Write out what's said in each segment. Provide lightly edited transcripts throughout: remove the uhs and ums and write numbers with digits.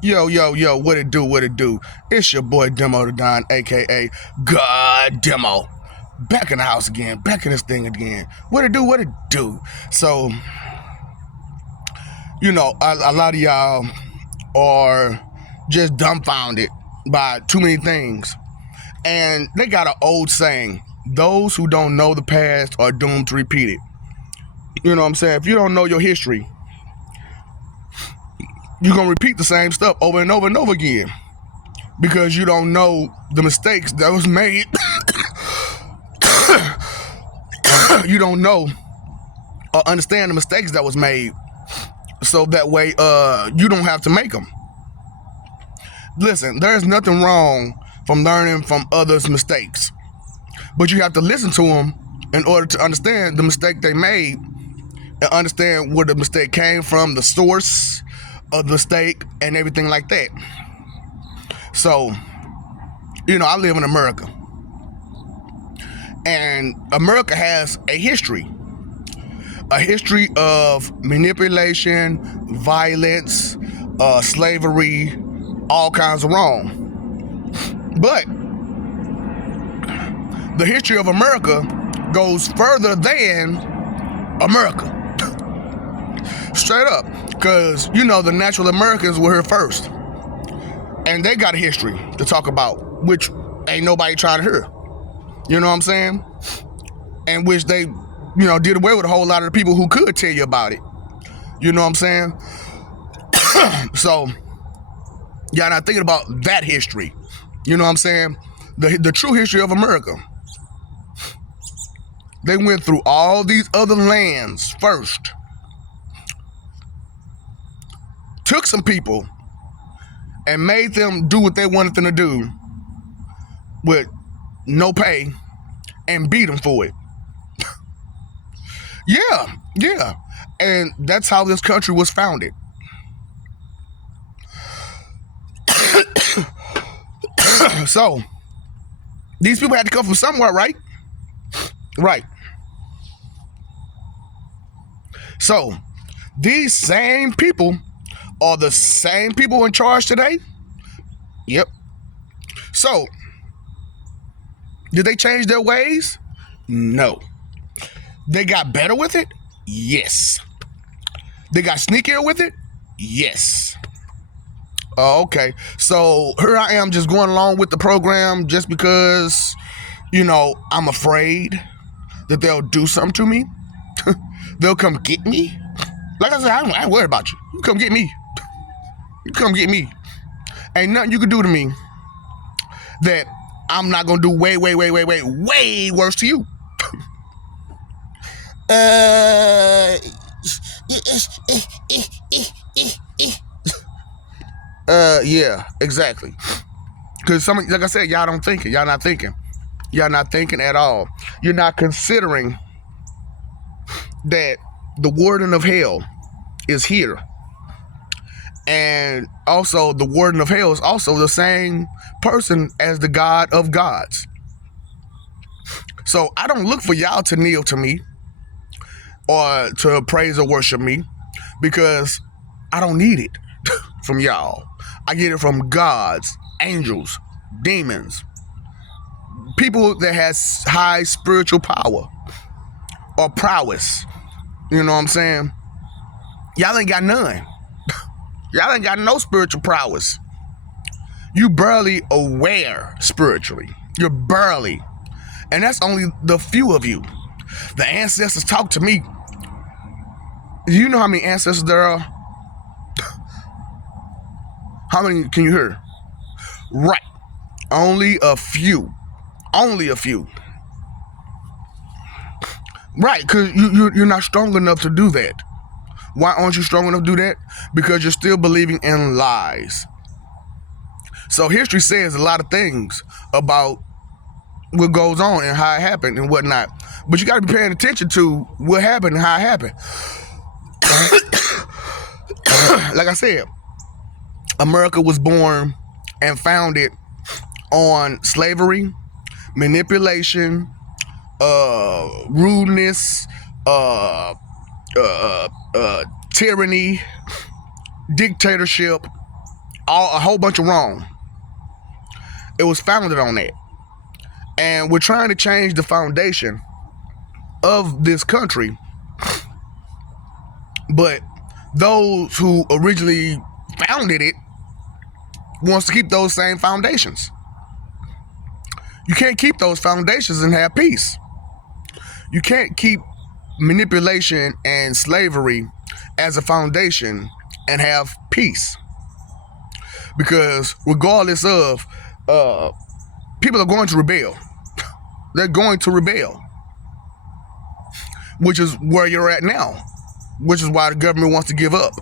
Yo, what it do, what it do? It's your boy Demo the Don, aka God Demo. Back in the house again, back in this thing again. What it do, what it do? So, a lot of y'all are just dumbfounded by too many things. And they got an old saying, those who don't know the past are doomed to repeat it. You know what I'm saying? If you don't know your history, you're going to repeat the same stuff over and over and over again because you don't know the mistakes that was made. You don't know or understand the mistakes that was made, so that way you don't have to make them. Listen, there's nothing wrong from learning from others' mistakes, but you have to listen to them in order to understand the mistake they made and understand where the mistake came from, the source of the mistake, and everything like that. So, I live in America, and America has a history of manipulation, violence, slavery, all kinds of wrong. But the history of America goes further than America. Straight up. Because, the natural Americans were here first. And they got a history to talk about, which ain't nobody trying to hear. You know what I'm saying? And which they, did away with a whole lot of the people who could tell you about it. You know what I'm saying? So, y'all not thinking about that history. You know what I'm saying? The true history of America. They went through all these other lands first. Took some people and made them do what they wanted them to do with no pay and beat them for it. Yeah. And that's how this country was founded. So, these people had to come from somewhere, right? Right. So, these same people are the same people in charge today? Yep. So, did they change their ways? No. They got better with it? Yes. They got sneakier with it? Yes. Okay. So, here I am just going along with the program just because, I'm afraid that they'll do something to me. They'll come get me. Like I said, I ain't worried about you. You come get me. You come get me. Ain't nothing you can do to me that I'm not gonna do way worse to you. Yeah, exactly. Because like I said, y'all don't think it. Y'all not thinking. Y'all not thinking at all. You're not considering that the warden of hell is here. And also, the warden of hell is also the same person as the God of gods. So I don't look for y'all to kneel to me or to praise or worship me, because I don't need it from y'all. I get it from gods, angels, demons, people that has high spiritual power or prowess. You know what I'm saying? Y'all ain't got none. Y'all ain't got no spiritual prowess. You barely aware spiritually. You're barely. And that's only the few of you. The ancestors talk to me. Do you know how many ancestors there are? How many can you hear? Right. Only a few. Only a few. Right, because you're not strong enough to do that. Why aren't you strong enough to do that? Because you're still believing in lies. So history says a lot of things about what goes on and how it happened and whatnot. But you got to be paying attention to what happened and how it happened. Like I said, America was born and founded on slavery, manipulation, rudeness, tyranny, dictatorship, a whole bunch of wrong. It was founded on that. And we're trying to change the foundation of this country. But those who originally founded it wants to keep those same foundations. You can't keep those foundations and have peace. You can't keep manipulation and slavery as a foundation and have peace. Because regardless of, people are going to rebel. They're going to rebel. Which is where you're at now. Which is why the government wants to give up.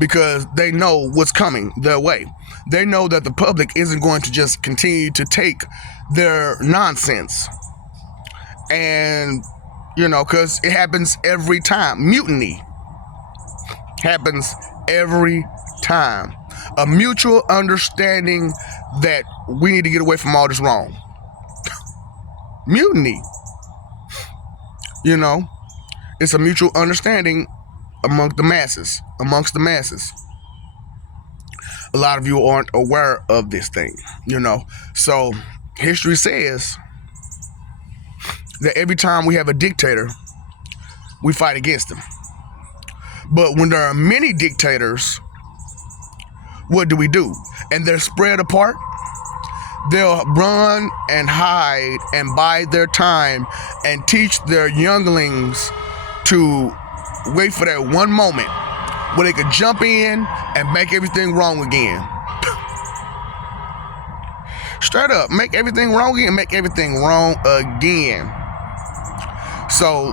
Because they know what's coming their way. They know that the public isn't going to just continue to take their nonsense. And, because it happens every time. Mutiny happens every time. A mutual understanding that we need to get away from all this wrong. Mutiny. It's a mutual understanding amongst the masses. A lot of you aren't aware of this thing, So history says that every time we have a dictator, we fight against him. But when there are many dictators, what do? And they're spread apart. They'll run and hide and bide their time and teach their younglings to wait for that one moment where they could jump in and make everything wrong again. Straight up, make everything wrong again, make everything wrong again. So,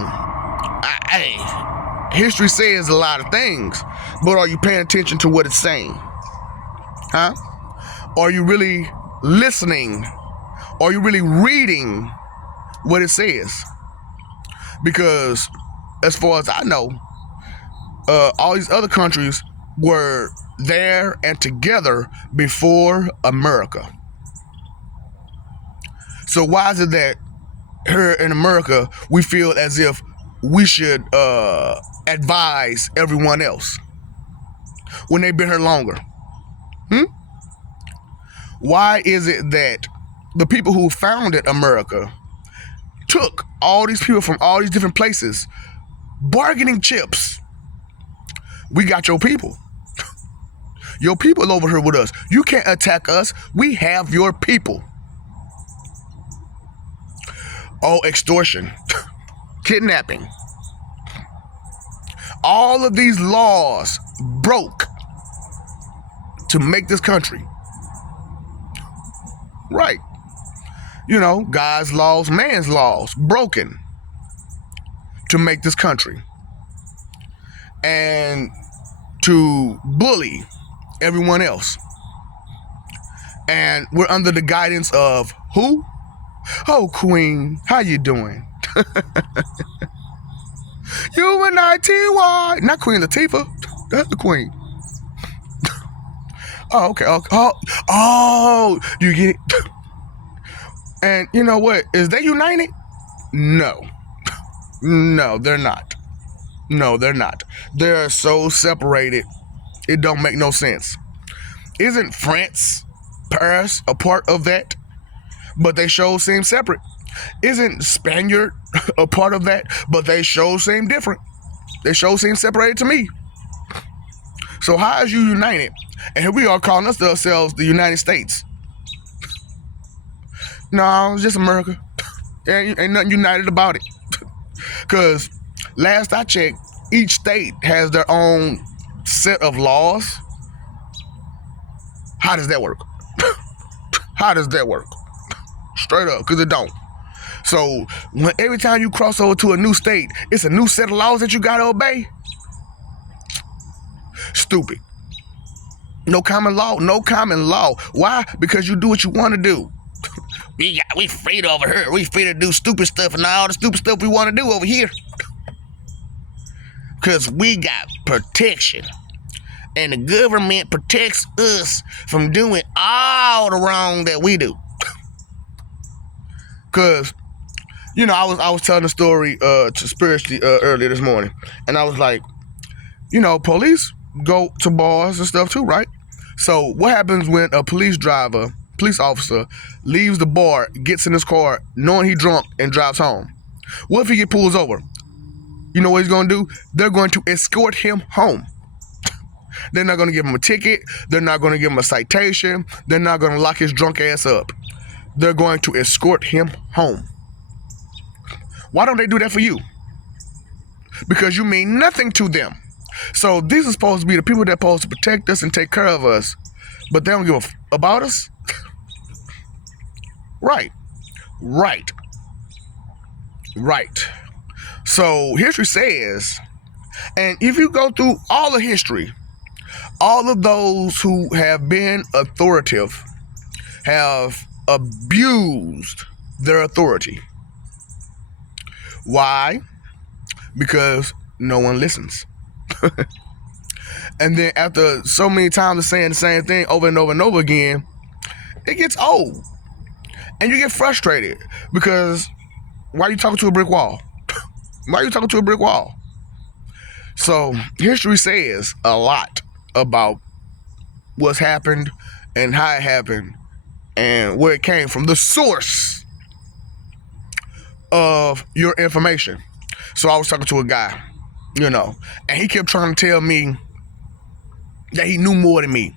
history says a lot of things, but are you paying attention to what it's saying? Huh? Are you really listening? Are you really reading what it says? Because as far as I know, all these other countries were there and together before America. So why is it that here in America we feel as if we should advise everyone else when they've been here longer? Why is it that the people who founded America took all these people from all these different places, bargaining chips? We got your people. Your people over here with us. You can't attack us. We have your people. Oh, extortion, kidnapping. All of these laws broke to make this country. Right. God's laws, man's laws, broken to make this country. And to bully everyone else. And we're under the guidance of who? Oh, Queen, how you doing? UNITY. Not Queen Latifah. That's the Queen. Oh, okay. Oh, you get it? And you know what? Is they united? No. No, they're not. No, they're not. They're so separated, it don't make no sense. Isn't France, Paris a part of that? But they sure seem separate. Isn't Spaniard a part of that? But they sure seem different. They sure seem separated to me. So how is you united? And here we are calling ourselves the United States. No, it's just America. Ain't nothing united about it. Because last I checked, each state has their own set of laws. How does that work? How does that work? Straight up, because it don't. So every time you cross over to a new state, it's a new set of laws that you got to obey. Stupid. No common law. Why? Because you do what you want to do. We free over here. We free to do stupid stuff and all the stupid stuff we want to do over here. Because we got protection. And the government protects us from doing all the wrong that we do. Because, I was telling a story to Spiritually earlier this morning. And I was like, police go to bars and stuff too, right? So what happens when a police officer, leaves the bar, gets in his car, knowing he's drunk, and drives home? What if he get pulls over? You know what he's going to do? They're going to escort him home. They're not going to give him a ticket. They're not going to give him a citation. They're not going to lock his drunk ass up. They're going to escort him home. Why don't they do that for you? Because you mean nothing to them. So these are supposed to be the people that are supposed to protect us and take care of us, but they don't give about us? Right. So history says, and if you go through all of history, all of those who have been authoritative have abused their authority. Why? Because no one listens. And then after so many times of saying the same thing over and over and over again, it gets old. And you get frustrated because why are you talking to a brick wall? Why are you talking to a brick wall? So history says a lot about what's happened and how it happened and where it came from, the source of your information. So I was talking to a guy, and he kept trying to tell me that he knew more than me,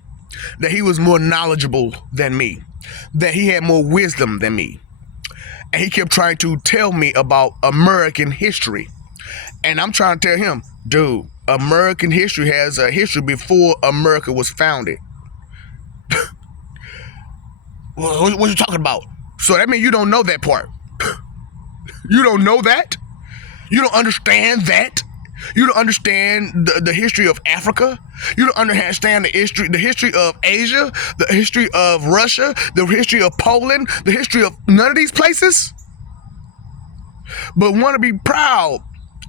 that he was more knowledgeable than me, that he had more wisdom than me. And he kept trying to tell me about American history. And I'm trying to tell him, dude, American history has a history before America was founded. What are you talking about? So that means you don't know that part. You don't know that? You don't understand that? You don't understand the history of Africa? You don't understand the history of Asia, the history of Russia, the history of Poland, the history of none of these places? But want to be proud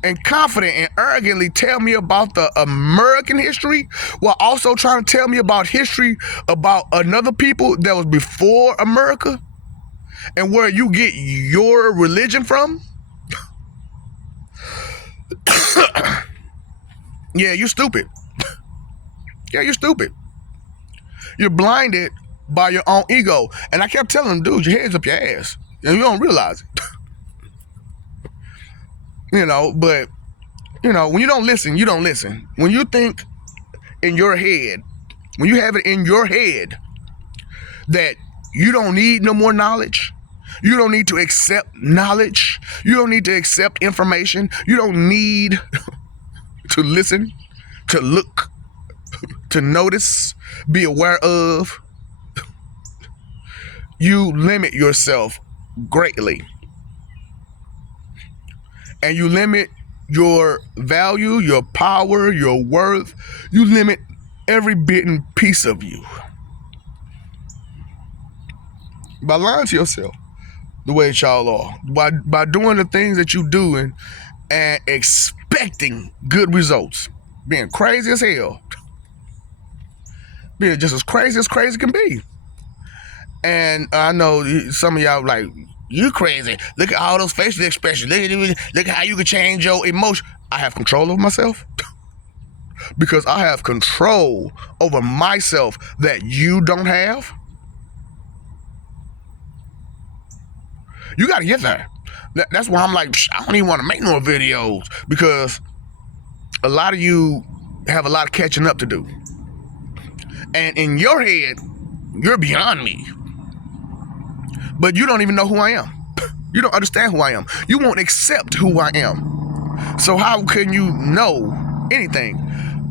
and confident and arrogantly tell me about the American history while also trying to tell me about history about another people that was before America and where you get your religion from? Yeah, you're stupid. Yeah, you're stupid. You're blinded by your own ego. And I kept telling them, dude, your head's up your ass. And you don't realize it. But, when you don't listen, you don't listen. When you think in your head, when you have it in your head that you don't need no more knowledge, you don't need to accept knowledge, you don't need to accept information, you don't need to listen, to look, to notice, be aware of, you limit yourself greatly. And you limit your value, your power, your worth. You limit every bit and piece of you by lying to yourself the way that y'all are, by doing the things that you do and expecting good results, being crazy as hell, being just as crazy can be. And I know some of y'all like, you crazy. Look at all those facial expressions. Look at how you can change your emotion. I have control over myself because I have control over myself that you don't have. You got to get there. That's why I'm like, I don't even want to make no videos because a lot of you have a lot of catching up to do. And in your head, you're beyond me. But you don't even know who I am. You don't understand who I am. You won't accept who I am. So how can you know anything?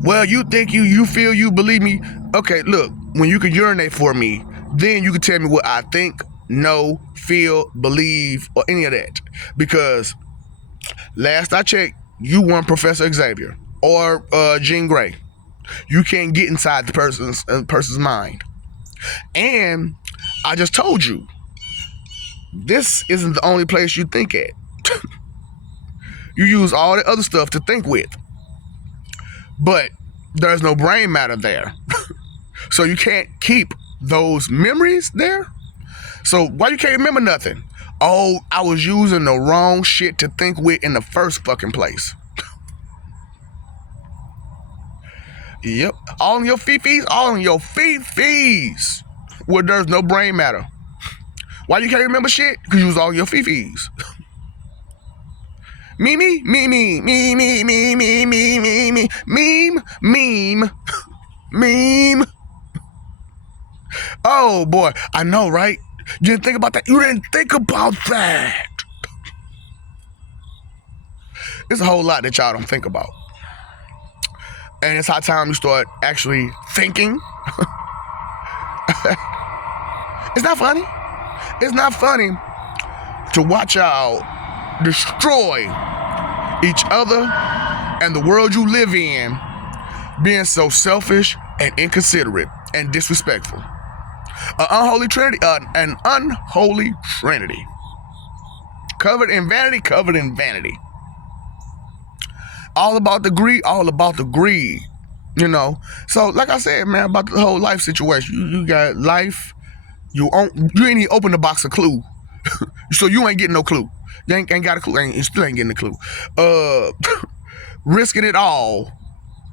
Well, you think you feel you believe me. Okay, look, when you can urinate for me, then you can tell me what I think, know, feel, believe, or any of that. Because last I checked, you weren't Professor Xavier or Jean Grey. You can't get inside the person's mind. And I just told you, this isn't the only place you think at. You use all the other stuff to think with. But there's no brain matter there. So you can't keep those memories there. So why you can't remember nothing? Oh, I was using the wrong shit to think with in the first fucking place. Yep. All in your fee-fees, all in your fee-fees. Where there's no brain matter. Why you can't remember shit? Because you was all in your fee-fees. Me, meme. Meme. Oh boy, I know, right? You didn't think about that. You didn't think about that. It's a whole lot that y'all don't think about. And it's high time you start actually thinking. It's not funny. It's not funny to watch y'all destroy each other and the world you live in, being so selfish and inconsiderate and disrespectful. An unholy trinity. Covered in vanity. All about the greed, you know. So, like I said, man, about the whole life situation. You got life. You ain't even open the box of clue. So you ain't getting no clue. You ain't got a clue. You still ain't getting a clue. Risking it all,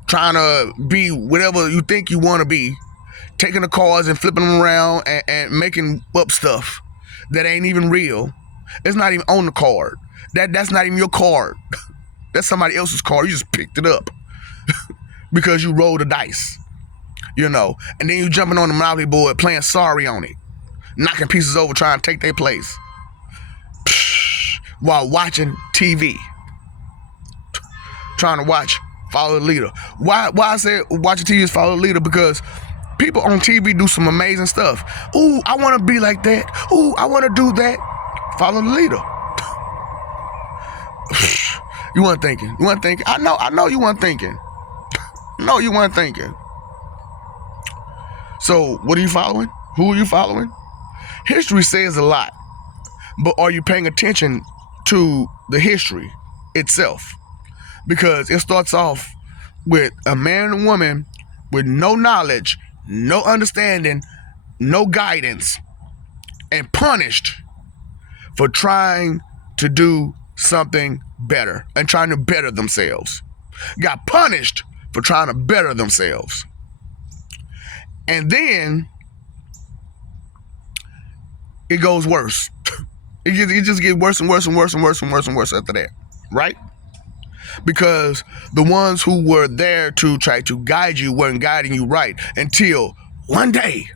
trying to be whatever you think you want to be, taking the cards and flipping them around and making up stuff that ain't even real. It's not even on the card. That's not even your card. That's somebody else's card. You just picked it up because you rolled the dice, you know. And then you jumping on the Monopoly board playing sorry on it, knocking pieces over trying to take their place while watching TV, trying to follow the leader. Why I say watching TV is follow the leader? Because people on TV do some amazing stuff. Ooh, I want to be like that. Ooh, I want to do that. Follow the leader. You weren't thinking. I know you weren't thinking. No, you weren't thinking. So, what are you following? Who are you following? History says a lot, but are you paying attention to the history itself? Because it starts off with a man and woman with no knowledge, no understanding, no guidance, and punished for trying to do something better and trying to better themselves. Got punished for trying to better themselves. And then it goes worse. It just gets worse and worse and worse and worse and worse and worse after that, right? Because the ones who were there to try to guide you weren't guiding you right until one day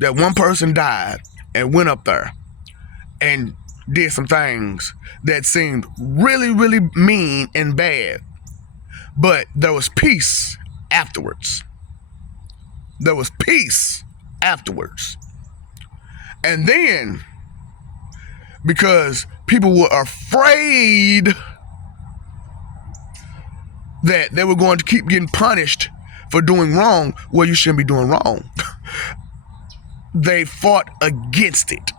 that one person died and went up there and did some things that seemed really, really mean and bad. But there was peace afterwards. And then, because people were afraid that they were going to keep getting punished for doing wrong, well, you shouldn't be doing wrong. They fought against it.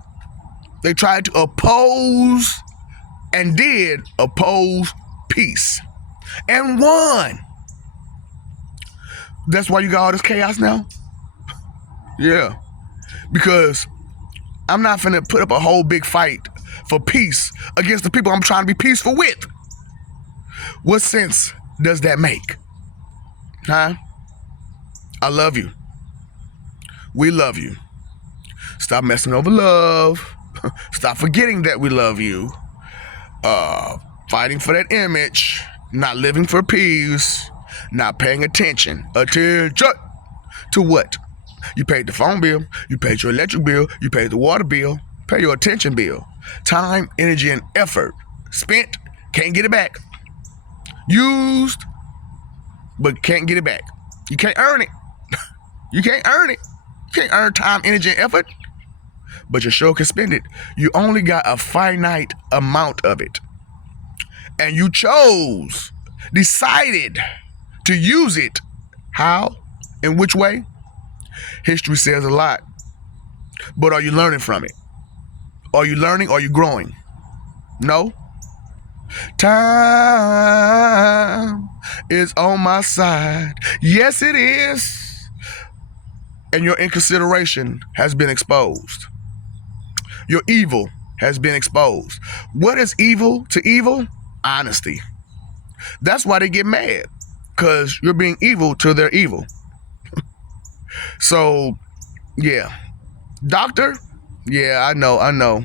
They tried to oppose and did oppose peace and won. That's why you got all this chaos now? Yeah. Because I'm not finna put up a whole big fight for peace against the people I'm trying to be peaceful with. What sense does that make? Huh? I love you. We love you. Stop messing over love. Stop forgetting that we love you. Fighting for that image. Not living for peace. Not paying attention. Attention to what? You paid the phone bill. You paid your electric bill. You paid the water bill. Pay your attention bill. Time, energy, and effort. Spent, can't get it back. Used, but can't get it back. You can't earn it. You can't earn it. You can't earn time, energy, and effort. But you sure can spend it. You only got a finite amount of it. And you decided to use it. How? In which way? History says a lot. But are you learning from it? Are you learning? Are you growing? No? Time is on my side. Yes, it is. And your inconsideration has been exposed. Your evil has been exposed. What is evil to evil? Honesty. That's why they get mad. because you're being evil to their evil. So, yeah. Doctor, yeah, I know.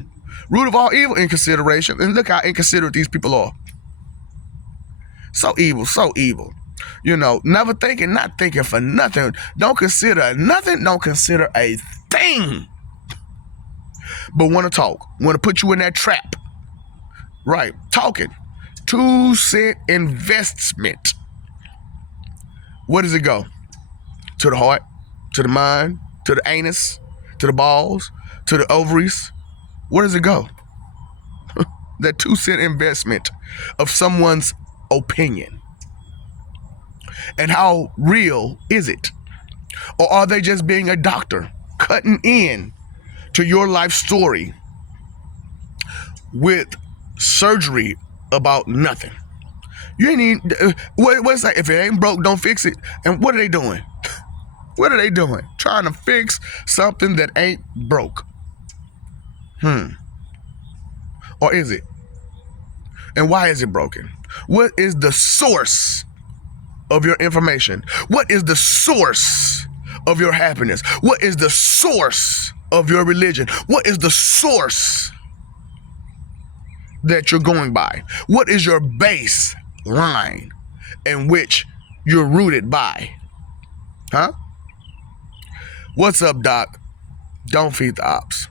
Root of all evil, inconsideration. And look how inconsiderate these people are. So evil. Never thinking, not thinking for nothing. Don't consider nothing, don't consider a thing. But want to talk, want to put you in that trap. Right, talking. 2-cent investment. Where does it go? To the heart, to the mind, to the anus, to the balls, to the ovaries. Where does it go? That 2-cent investment of someone's opinion. And how real is it? Or are they just being a doctor, cutting in to your life story with surgery about nothing? You ain't even, what's that? If it ain't broke, don't fix it. And what are they doing? What are they doing? Trying to fix something that ain't broke. Or is it? And why is it broken? What is the source of your information? What is the source of your happiness? What is the source of your religion? What is the source that you're going by? What is your baseline in which you're rooted by? Huh? What's up, Doc? Don't feed the ops.